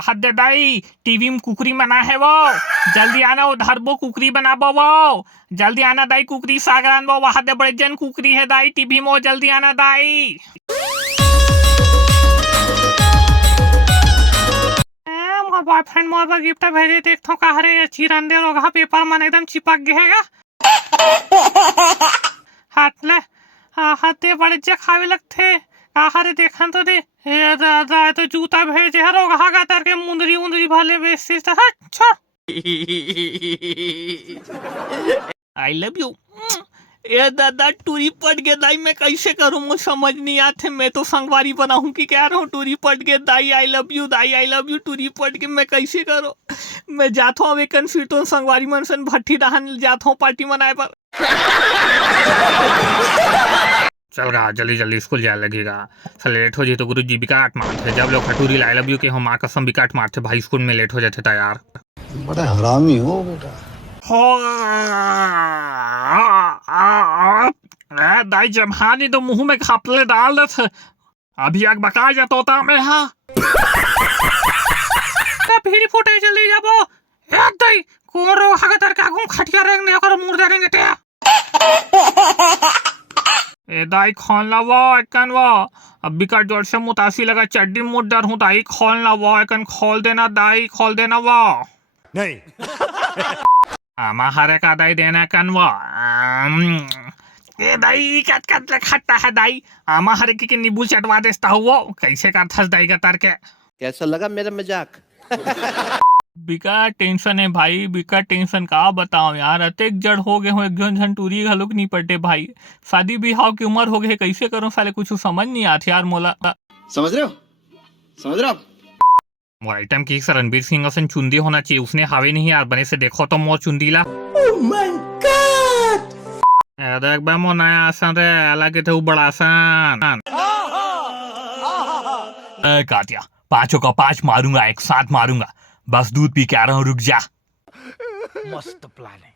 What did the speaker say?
हद दाई टीवी में कुकरी मना है वो, जल्दी आना उधर वो कुकरी बनाबो वो, जल्दी आना दाई कुकरी सागरान वो वहां दे बड़े जन कुकरी है दाई टीवी में, जल्दी आना दाई। मोर बॉयफ्रेंड मोर पर गिफ्ट भेजे देखो कहा रे चिरंदे रोगा पेपर मन एकदम चिपक गएगा। हाथ ले हाथे बड़े जे खावे लगथे कहा रे देखन तो दे ये दादा तो जूता भेजे है रोगा का तर के मुंदरी उंदरी भले बेसिस अच्छा। आई लव यू। ए दादा टूरी पट गए दाई, मैं कैसे करूं मुझे समझ नहीं आते। मैं तो संगवारी बनाऊं कि कह रहा हूँ टूरी पट गए दाई, आई लव यू दाई, आई लव यू टूरी पट के मैं कैसे करूं। मैं जाता हूँ एक फिर संगवारी मनसन भट्टी दहन जाता हूँ पार्टी मनाए पर। चल रहा जल्दी जल्दी स्कूल जाने लगेगा, लेट हो जाए तो गुरु जी भी काट मारते। जब लोग खटूरी आई लव यू के हम माँ कसम भी काट मारते भाई, स्कूल में लेट हो जाते था यार। बड़ा हरामी हो बेटा। दाई जमहानी तो मुंह में खापले डाल दे अभी आग बका जाता होता मैं। हाँ फिर फुटे जल्दी जाबो एक दाई कोरो हगतर का गुम खटिया रेंगने कर मुर्दा रेंगे ते ए दाई खोल ला वो एकन वो अभी का जोर से मुतासी लगा चड्डी मुद्दर हूँ दाई खोल ला वो एकन खोल देना दाई, खोल देना वो नहीं। हमारे का दाई देना कन वो ए दाई कट कट खट्टा है दाई हमारे की नींबू चटवा देता हुआ कैसे का थस दाई का तार के कैसा लगा मेरा मजाक। बिका टेंशन है भाई, बिका टेंशन का बताओ यार, अतेक जड़ हो गए हो एक झन टूरी घलुक नहीं पटे भाई, शादी बिहाव की उम्र हो गई कैसे करूं साले कुछ समझ नहीं आती यार मोला। समझ रहे हो मोर आइटम की रणबीर सिंह असन चुंदी होना चाहिए, उसने हावे नहीं यार बने से देखो तो मोर चुंदी ला। ओह माय गॉड देख बे मोर नया आसान रे अलग थे बड़ा आसान। काटिया पांचों का 5 मारूंगा एक साथ मारूंगा, बस दूध पी के आ रहा हूँ रुक जा। मस्त प्लान है।